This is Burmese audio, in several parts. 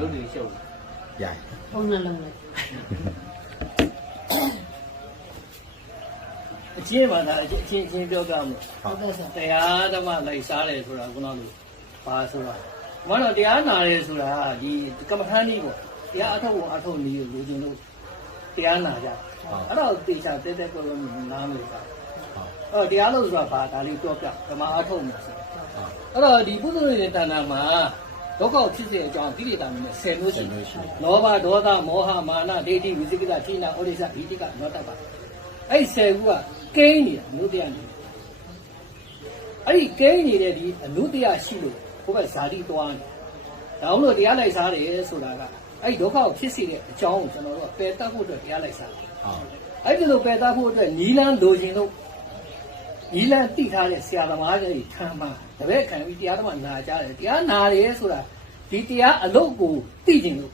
လို့ဒီရှုပ်ရရဖုန်းနှလုံးလိုက်အချင်းပါလားအချင်းအချင်းချင်းပြောကြမလို့ဟုတ်ကဲ့ဆရာတရားဓမ္မလိုက်စားတယ်ဆိုတာခုနကလိုပါဆိုတာမနော်တရားနာတယ်ဆိုတာဒီကမ္မထမ်းကြီးပေါ့တရားအထောက်အအထောက်နည်းကိုလိုချင်လို့တရားနာကြအဲ့တော့တေချာတဲတဲပြောလို့နားမလို့တာဟုတ်အဲ့တော့တရားလို့ဆိုတာဘာဒါလေးပြောပြဓမ္မအထောက်မယ်ဆိုဟုတ်အဲ့တော့ဒီပုဂ္ဂိုလ်ရဲ့တဏ္ဍာမှာ ဒုက္ခဖြစ်စေအကြောင်းကိလေသာမျိုးနဲ့10မျိုးရှိတယ်လောဘဒေါသမောဟမာနဒိဋ္ဌိဝိသိကိစ္စထိနာဩဒိစ္စဒီတိကနောတ္တပါအဲ့10ခုကကိန်းနေတာအနုတ္တယနေအဲ့ဒီကိန်းနေတဲ့ဒီအနုတ္တယရှိလို့ဘုရားဇာတိတွားနေဒါအောင်လို့တရားလိုက်စားတယ်ဆိုတာကအဲ့ဒီဒုက္ခကိုဖြစ်စေတဲ့အကြောင်းကိုကျွန်တော်တို့ကပယ်တတ်ဖို့အတွက်တရားလိုက်စားတယ်ဟုတ်အဲ့ဒီလိုပယ်တတ်ဖို့အတွက်နီလန်းလိုချင်လို့နီလန်းတိထားတဲ့ဆရာသမားတွေခံမှာတပည့်ခံပြီးတရားသမားနာကြတယ်တရားနာတယ်ဆိုတာ ဒီတရားအလုပ်ကိုသိကျင်လို့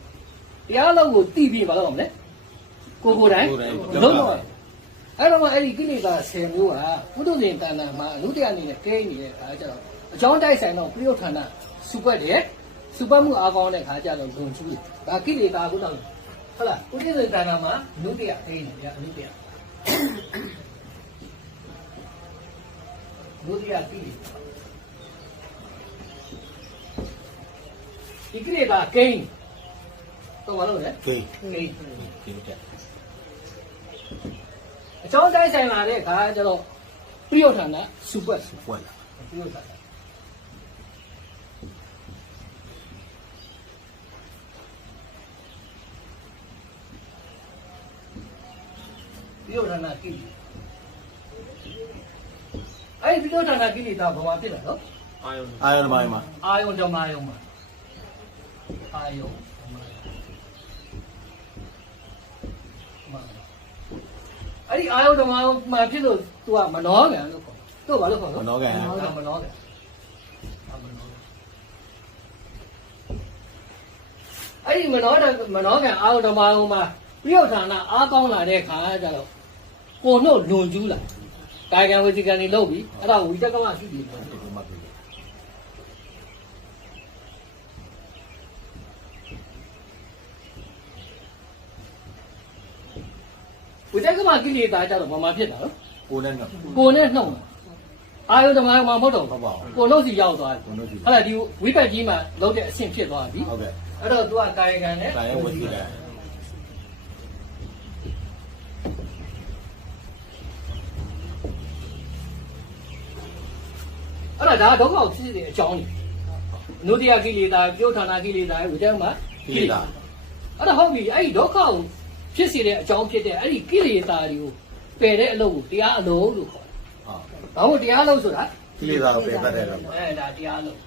တရားအလုပ်ကိုသိပြီးဘာလို့မလဲကိုယ်ကိုယ်တိုင်အလုပ်တော့အဲ့တော့မှအဲ့ဒီကိလေသာ10မျိုးကဘုဒ္ဓဇင်တဏ္ဍာမှာအနုတ္တရအနေနဲ့ကဲနေတဲ့အခါကျတော့အကြောင်းတိုက်ဆိုင်တော့ပြိယုဌာဏစုပွက်တယ်စုပွက်မှုအားကောင်းတဲ့အခါကျတော့ဂုံကျူးတယ်ဒါကိလေသာဘုဒ္ဓဟုတ်လားဘုဒ္ဓဇင်တဏ္ဍာမှာအနုတ္တရကဲနေတယ်အနုတ္တရဒုတိယ ဒီကိလေသာကိန်းတော့မလို့လေကိန်းကိန်းကိန်းတက်အကြောင်းတိုင်းဆိုင်လာတဲ့အခါကျတော့ပြိယုဌာဏစုပတ်စုပွက်လာပြိယုဌာဏပြိယုဌာဏကိလေအဲ့ဒီပြိယုဌာဏကိလေသာဘာမှဖြစ်လာတော့အာယုန်မိုင်းမှာအာယုံဓမ္မယုံမှာ အာယုံဓမ္မယုံမှန်ပါအဲ့ဒီအာယုံဓမ္မယုံမှာဖြစ်လို့ तू ကမနောကံလို့ခေါ်သူ့ဘာလို့ခေါ်မလို့နောကန်မနောကံမနောကံအာမနောကံအဲ့ဒီမနောကံမနောကံအာယုံဓမ္မယုံမှာပြိယုဌာဏအားကောင်းလာတဲ့ခါကျတော့ကိုနှုတ်လွန်ကျူးလာကာယကံဝစီကံတွေလုပ်ပြီးအဲ့ဒါဝိတက်ကမရှိပြီလို့ ဒီမှာပြီ ဝိတက်ကမကိလေသာကြတော့ဘာမှဖြစ်တာနော်ကိုနဲ့တော့ကိုနဲ့နှုတ်တာအာယုဓမ္မမှာမဟုတ်တော့ဟုတ်ပါဘူးကိုနှုတ်စီရောက်သွားတယ်ကိုနှုတ်စီအဲ့ဒါဒီဝိပတ်ကြီးမှာလုံးတဲ့အဆင့်ဖြစ်သွားပြီဟုတ်ကဲ့အဲ့တော့ तू ကကာယကံနဲ့ဒါရဲ့ဝစီကံအဲ့ဒါဒါဒုက္ခကိုဖြစ်စေတဲ့အကြောင်းကြီးနုတ္တိယကိလေသာပြုဌာနာကိလေသာဝိတက်ကမကိလေသာအဲ့ဒါဟုတ်ပြီအဲ့ဒီဒုက္ခကို ဖြစ်စေတဲ့အကြောင်းဖြစ်တဲ့အဲ့ဒီကိလေသာတွေကိုပယ်တဲ့အလုပ်ကိုတရားအလုပ်လို့ခေါ်တယ်ဟုတ်။ဘာလို့တရားအလုပ်ဆိုတာကိလေသာကိုပယ်တတ်တဲ့တော့အဲဒါတရားအလုပ်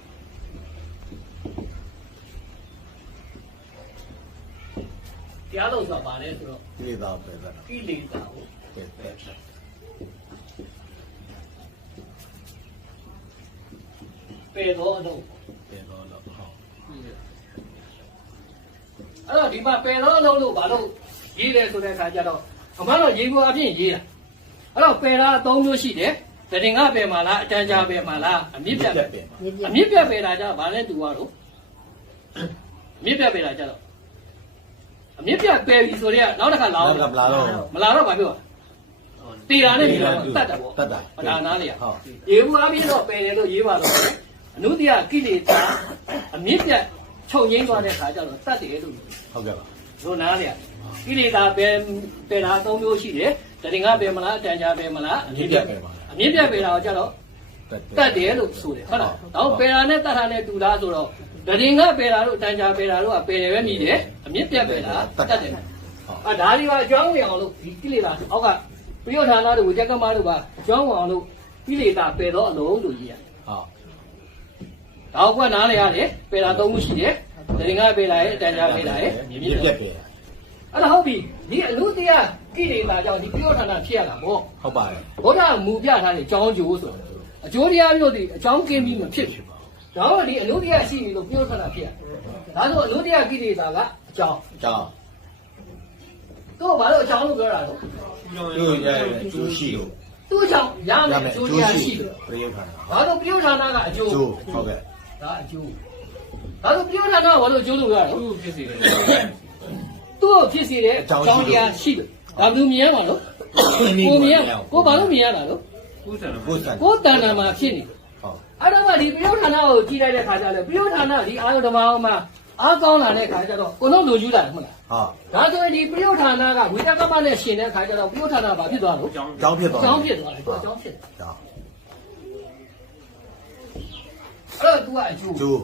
တရားအလုပ်ဆိုတာဘာလဲဆိုတော့ကိလေသာကိုပယ်တတ်တာကိလေသာကိုပယ်တတ်တာပယ်သောအလုပ်ပယ်တော့တော့ဟုတ်အဲ့တော့ဒီမှာပယ်သောအလုပ်လို့ဘာလို့ ရေးတယ်ဆိုတဲ့အခါကျတော့အမှန်တော့ရေးဖို့အပြင်ရေးတာအဲ့တော့ပယ်တာအသုံးမျိုးရှိတယ်တရင်ကပယ်မှာလားအတန်ကြာပယ်မှာလားအမြင့်ပြတ်ပယ်ပယ်မှာမြစ်ပြအမြင့်ပြတ်ပယ်တာကြတော့ဘာလဲတူရတော့အမြင့်ပြတ်ပယ်တာကြတော့အမြင့်ပြတ်ပယ်ပြီဆိုတော့နောက်တစ်ခါလာနောအောင်က်ကမလာတော့မလာတော့ဘာပြောတီတာနဲ့ဒီတော့တတ်တာပေါ့တတ်တာဒါနားလေဟုတ်ရေဘူးအပြည့်တော့ပယ်တယ်လို့ရေးပါတော့အနုတ္တိယကိလေသာအမြင့်ပြတ်ချုပ်ငိမ့်သွားတဲ့ခါကျတော့တတ်တယ်လို့ဟုတ်ကဲ့ပါ တို့နားလေကိလေသာပယ်ပယ်တာ၃မျိုးရှိတယ်တရင်ကပယ်မလားအတန်ကြာပယ်မလားအမြင့်ပြတ်ပယ်ပါအမြင့်ပြတ်ပယ်တာကိုကျတော့တတ်တယ်လို့ဆိုတယ်ဟုတ်လား။တော့ပယ်တာနဲ့တတ်တာနဲ့တူလားဆိုတော့ဒရင်ကပယ်တာတို့တန်ကြာပယ်တာတို့ကပယ်တယ်ပဲမြည်တယ်အမြင့်ပြတ်ပယ်တာတတ်တယ်ဟုတ်။အာဒါဒီကအကြောင်းဝင်အောင်လို့ဒီကိလေသာအောက်ကပြိယဌာနတို့ဝိတက်ကမတို့ပါအကြောင်းဝင်အောင်လို့ကိလေသာပယ်တော့အလုံးလို့ရေးရတယ်ဟုတ်။ဒါကနားလေရတယ်ပယ်တာသုံးခုရှိတယ်။ ဒရင်ကပယ်တာရဲ့အတန်ကြာပယ်တာရဲ့မြမြည်င့်ပြပြတ်တ်ပယ်အဲ့ဒါဟုတ်ပြီဒီအလူတရားကိလေသာကြောင့်ဒီပြိယဌာနဖြစ်ရတာပေါ့ဟုတ်ပါတယ်ဘုရားမူပြထားတဲ့အကြောင်းကျိုးဆိုအကျိုးတရားမျိုးဒီအကြောင်းကင်းပြီးမဖြစ်ဘူးဒါတော့ဒီအနုတ္တိယရှိပြီလို့ပြောထားတာဖြစ်ရဒါဆိုအနုတ္တိယကိလေသာကအကြောင်းကြောင်းသူ့ဘာလို့အကြောင်းလို့ပြောတာတော့သူ့ရဲ့ကျိုးရှိလို့သူ့အကြောင်းရရမယ်မယ်အအကျိုးကျိုးတရားရှိရှိတယ်ပြိယုထာဒါတော့ပြုဌာနာကအကျိုးကျိုးဟုတ်ကဲ့ဒါအကျိုး ဒါဆိုပြောတာတော့ဘာလို့ကျိုးလို့ရတော့သူ့ဖြစ်စီတယ်သူ့ကိုဖြစ်စေတဲ့အကြောင်းတရားရှိတယ်ဒါဘယ်သူမြင်ရမှာလို့ကိုမြင်ရကိုဘာလို့မြင်ရတာလို့ကိုယ်ဆန္ဒကိုယ်စံကိုတဏ္ဍာမှာဖြစ်နေဟုတ်အဲ့တော့မှဒီပရိယုဌာနကိုကြည့်လိုက်တဲ့ခါကျတော့ပရိယုဌာနဒီအာယုဓမ္မအောင်မှာအားကောင်းလာတဲ့ခါကျတော့ကိုတော့လိုယူလာတယ်မဟုတ်လားဟာဒါဆိုရင်ဒီပရိယုဌာနကဝိတကမ္မနဲ့ရှင်တဲ့ခါကျတော့ပရိယုဌာနကဘာဖြစ်သွားလို့အကြောင်းကြောင်းဖြစ်သွားအကြောင်းဖြစ်သွားတယ်သူကအကြောင်းဖြစ်တယ်ကြောင်းအဲ့တော့ तू ကအကျိုး ကျိုး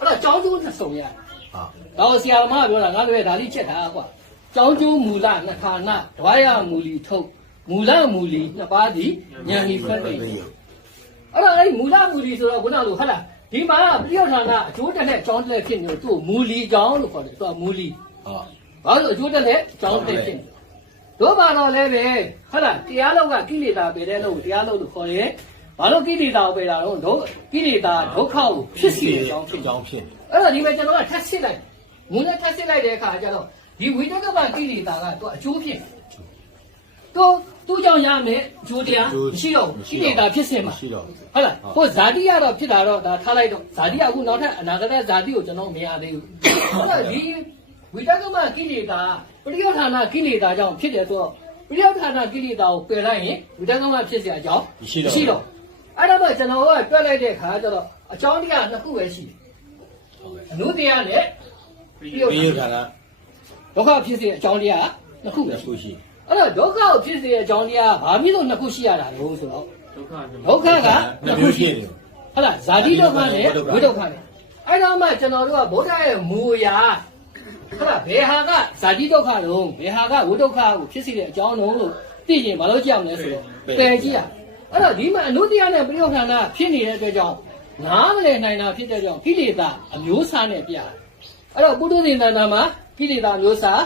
အဲ့တော့ကြောင်းကျိုးနဲ့ဆုံရတယ်ဟာတော့ဆရာမကပြောတာငါတို့ရဲ့ဒါလေးချက်တာကွာကြောင်းကျိုးမူလနှစ်ခါနဒွါရမူလီထုတ်မူလမူလီနှစ်ပါးသည်ဉာဏ်ဤဖက်သိအဲ့တော့အဲ့မူလမူလီဆိုတော့ခုနကလိုဟုတ်လားဒီမှာပရိယုဌာနအကျိုးတက်တဲ့ကြောင်းတက်ဖြစ်နေလို့သူ့မူလီကြောင်းလို့ခေါ်တယ်သူကမူလီဟာဘာလို့အကျိုးတက်တဲ့ကြောင်းတက်ဖြစ်နေတို့ပါတော့လည်းပဲဟုတ်လားတရားလောက်ကကိလေသာပယ်တဲ့လို့တရားလို့လို့ခေါ်တယ် ဘာလို့ကိလေသာကိုပယ်တာတော့ဒုကိလေသာဒုက္ခကိုဖြစ်စေတဲ့အကြောင်းဖြစ် ကြောင်းဖြစ် အဲ့တော့ဒီမှာကျွန်တော်ကထပ်စစ်လိုက်မူနဲ့ထပ်စစ်လိုက်တဲ့အခါကျတော့ဒီဝိတကပကိလေသာကသူအကျိုးဖြစ်သူသူကြောင့်ရမယ်အကျိုးတရားမရှိတော့ဘူးကိလေသာဖြစ်စင်မှာ ရှိတော့ ဟုတ်လားဟိုဇာတိကတော့ဖြစ်တာတော့ဒါထားလိုက်တော့ဇာတိကအခုနောက်ထပ်အနာဂတ်ဇာတိကိုကျွန်တော်မရသေးဘူးဟုတ်လားဒီဝိတကမကိလေသာပရိယောဌာနကိလေသာကြောင့်ဖြစ်တယ်ဆိုတော့ပရိယောဌာနကိလေသာကိုပယ်လိုက်ရင်ဝိတကမဖြစ်เสียအကြောင်းရှိတော့ အဲ့တော့ကျွန်တော်ကတွက်လိုက်တဲ့အခါကျတော့အကြောင်းတရားနှစ်ခုပဲရှိတယ်အနုတရားနဲ့ပြီးပြုတ်ပြီးရတာကဒုက္ခဖြစ်စေတဲ့အကြောင်းတရားနှစ်ခုပဲလက်ရှိခုရှိအဲ့တော့ဒုက္ခကိုဖြစ်စေတဲ့အကြောင်းတရားဘာဖြစ်လို့နှစ်ခုရှိရတာလဲဆိုတော့ဒုက္ခဒုက္ခကနှနှစ်မျိုးခုရှိရှိတယ်တယ်ဟုတ်လားဇာတိဒုက္ခနဲ့ဝိဒုက္ခနဲ့အဲ့တော့မှကျွန်တော်တို့ကဗုဒ္ဓရဲ့မူအရာဟုတ်လားဘယ်ဟာကဇာတိဒုက္ခတုံးဘယ်ဟာကဝိဒုက္ခကိုဖြစ်စေတဲ့အကြောင်းတုံးလို့သိရင်မလုပ်ကြအောင်လဲဆိုတော့ပယ်ကြည့်ရ အဲ့တော့ဒီမှာအနုတရားနဲ့ပြိဋ္ဌာန်ဖြစ်နေတဲ့အတွက်ကြောင့်နားမလည်နိုင်တာဖြစ်တဲ့ကြောင့်ကိလေသာအမျိုးအစားနဲ့ပြတယ်အဲ့တော့ပုထုဇဉ်တဏ္ဍာမှာကိလေသာမျိုးစား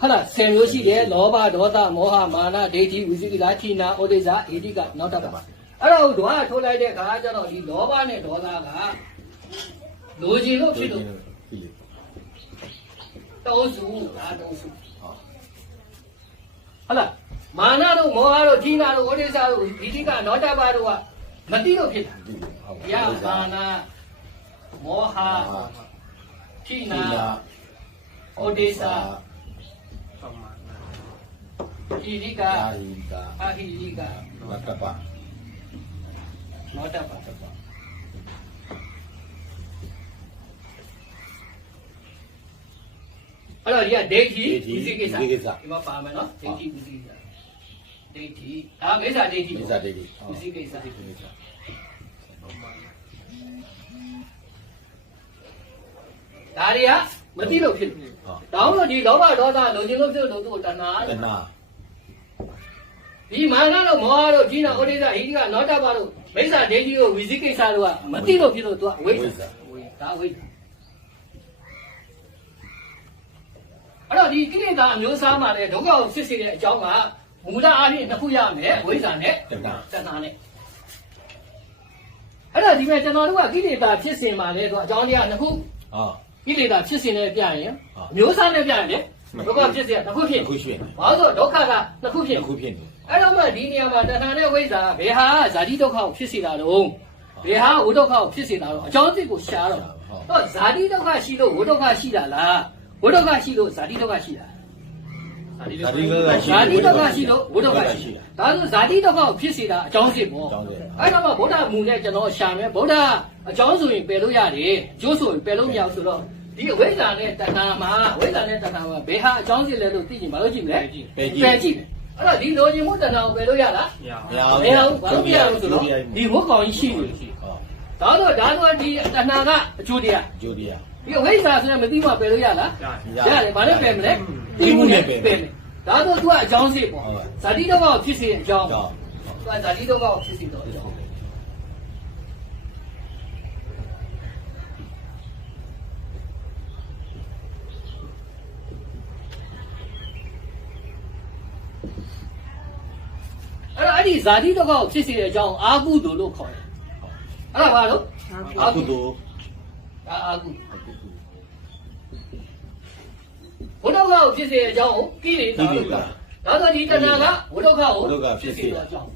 ဟုတ်လား10မျိုးရှိတယ်လောဘဒေါသမောဟမာနဒိဋ္ဌိဝိသိကိလာဌိနာဩဒိဇာဧတိကနောက်တစ်ပါးအဲ့တော့ဓဝါထိုးလိုက်တဲ့အခါကျတော့ဒီလောဘနဲ့ဒေါသကလိုချင်လို့ဖြစ်လို့ပြီးလေတောင်းစုဒါတောင်းစုဟာဟုတ်လား မာနတို့မောဟတို့ဌိနာတို့ဩဒိဇာတို့ဧတိကနောက်တစ်ပါးတို့ကမတိလို့ဖြစ်တာပြီးလေဟုတ်ယမာနမောဟဌိဒီနာလားဩဒိဇာပမာဏဧတိကအာဟိကအာဟိတိကဝတ္တပနောက်တစ်ပါးတပအဲ့တော့ဒီကဒိဋ္ဌိဝိသိကိစ္စဝိသိကိစ္စဒီမှာပါမယ်နော်ဒိဋ္ဌိဝိသိကိစ္စ ဒိဋ္ဌိဒါမိစ္ဆာဒိဋ္ဌိမိစ္ဆာဒိဋ္ဌိဝိသိကိစ္စမိစ္ဆာဒါတွေကမသိလို့ဖြစ်တယ်ဟာတောင်းလို့ဒီလောဘဒေါသလုံခြင်းလို့ဖြစ်လို့သူ့ကိုတဏှာတဏှာဒီမာနတို့မောဟတို့ဒီနာဩဒိသဟိတိကနောတပါတို့မိစ္ဆာဒိဋ္ဌိကိုဝိသိကိစ္စတို့ကမသိလို့ဖြစ်လို့သူကအဝိဇ္ဇာဒါအဝိဇ္ဇာအဲ့တော့ဒီကိလေသာအမျိုးအစားမှာလည်းဒုက္ခကိုဖြစ်စေတဲ့အကြောင်းက မူလအားဖြင့်နှစ်ခုရမယ်ဝိဇ္ဇာနဲ့တဏှာတဏှာနဲ့အဲ့တော့ဒီမဲ့ကျွန်တော်တို့ကကိလေသာဖြစ်စဉ်မှာလေသူအကြောင်းတရားနှစ်ခုဟာကိလေသာဖြစ်စဉ်နဲ့ပြရင်ဟုတ်အမျိုးအစားနဲ့ပြရင်လေမှန်ဒုက္ခဖြစ်စဉ်ကနှစ်ခုဖြစ်ခုရှိနေဘာလို့လဲဆိုတော့ဒုက္ခကနှစ်ခုဖြစ်ခုဖြစ်နေအဲ့တော့မှဒီနေရာမှာတဏှာနဲ့ဝိဇ္ဇာဘယ်ဟာဇာတိဒုက္ခကိုဖြစ်စေတာတော့ဘယ်ဟာဝိဒုက္ခကိုဖြစ်စေတာတော့အကြောင်းအစ်ကိုရှားတော့တော့ဇာတိဒုက္ခရှိလို့ဝိဒုက္ခရှိတာလားဝိဒုက္ခရှိလို့ဇာတိဒုက္ခရှိတာ ဇာတိဇာတိကရှိဇာတိဒုက္ခရှိလို့ဝိဒုက္ခရှိတာဒါဆိုဇာတိဒုက္ခကိုဖြစ်စေတာအကြောင်းစစ်ပေါ့ကြောင်းတယ်အဲ့တော့မှဗုဒ္ဓမူနဲ့ကျွန်တော်ရှာမယ်ဗုဒ္ဓအကြောင်းဆိုရင်ပယ်လို့ရတယ်အကျိုးဆိုရင်ပယ်လို့မရဘူးဆိုတော့ဒီအဝိဇ္ဇာနဲ့တဏှာမှာအဝိဇ္ဇာနဲ့တဏှာမှာဘယ်ဟာအကြောင်းစစ်လဲလို့သိရင်မလို့ကြည့်မလဲပယ်ကြည့်ပယ်ကြည့်မယ်အဲ့တော့ဒီလိုချင်မှုတဏှာကိုပယ်လို့ရလားရမရမရဘူးဘာလို့မရဘူးဆိုတော့ဒီဝတ်ကောင်ကြီးရှိနေဟောဒါတော့ဒါတော့ဒီတဏှာကအကျိုးတရားဂျိုဒီယာဒီအဝိဇ္ဇာဆိုရင်မသိမှပယ်လို့ရလားရရတယ်ဘာနဲ့ပယ်မလဲ မယ်ဒါတော့ तू ကအကြောင်းစစ်ပေါ့ဇာတိတော့ကိုဖြစ်စေအကြောင်းကြောင်းသူကဇာတိတော့ကိုဖြစ်စေတော့အကြောင်းအဲ့တော့အဲ့ဒီဇာတိတော့ကိုဖြစ်စေတဲ့အကြောင်းအာဟုတုလို့ခေါ်တယ်အဲ့ဒါဘာလို့အာကုသိုလ်ဒါအာဟုဘု ဒ္ဓဘာကိုဖြစ်စေတဲ့အကြောင်းကိုကိလေသာလို့ခေါ်တယ်ဒါဆိုဒီတဏှာကဘုဒ္ဓဘာကိုဖြစ်စေတဲ့အကြောင်း